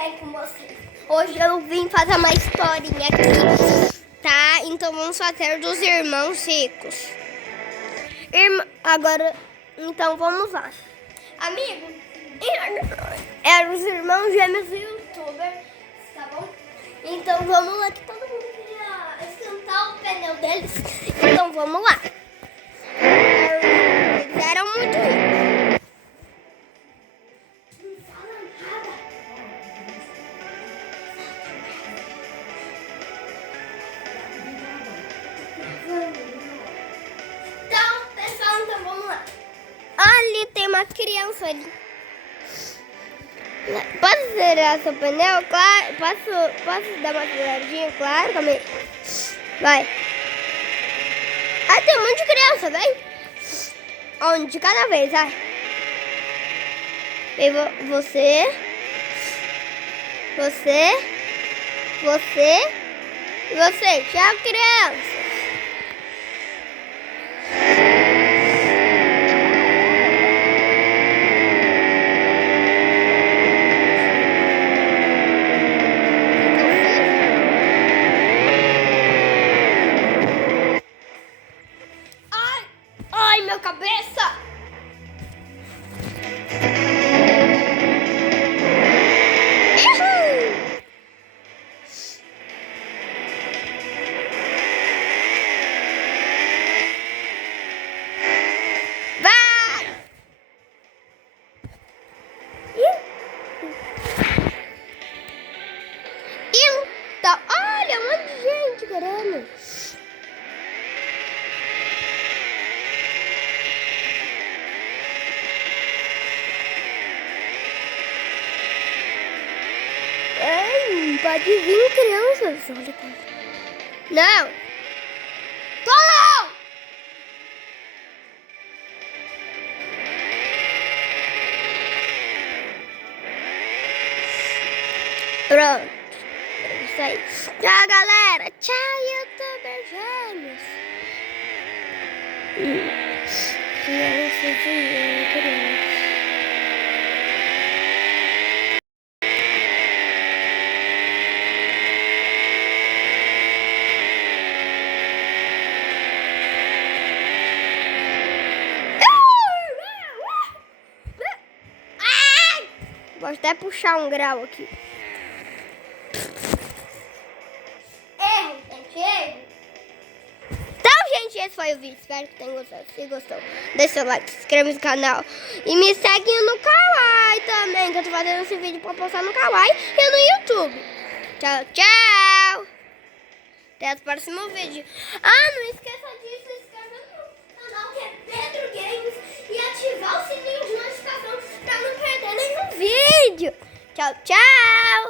bem com vocês? Hoje eu vim fazer uma historinha aqui, tá? Então vamos fazer dos irmãos ricos. Agora, então vamos lá. Amigo, eram os irmãos gêmeos do youtuber, tá bom? Então vamos lá que todo mundo queria esquentar o pneu deles. Então vamos lá. Eles eram muito ricos. Então vamos lá. Ali tem uma criança ali. Posso zerar seu pneu? Claro. Posso dar uma zeradinha? Claro, calma aí. Vai. Ah, tem um monte de criança, vem. Um de cada vez, vai. Vem você. E você. Tchau, criança. Ai, minha cabeça! Vai! Então, olha, um monte de gente querendo. Pode vir crianças. Olha, não. Não! Pronto. É isso aí. Tchau, galera. Tchau, youtuber gêmeos. Crianças e crianças. Vou até puxar um grau aqui. Erro, gente, erro. Então, gente, esse foi o vídeo. Espero que tenham gostado. Se gostou, deixa seu like, se inscreve no canal. E me segue no Kawaii também, que eu tô fazendo esse vídeo pra postar no Kawaii e no YouTube. Tchau, tchau. Até o próximo vídeo. Ah, não esqueça de se inscrever no canal que é Pedro Games e ativar o sininho de notificação pra não perder nenhum vídeo. Tchau, tchau.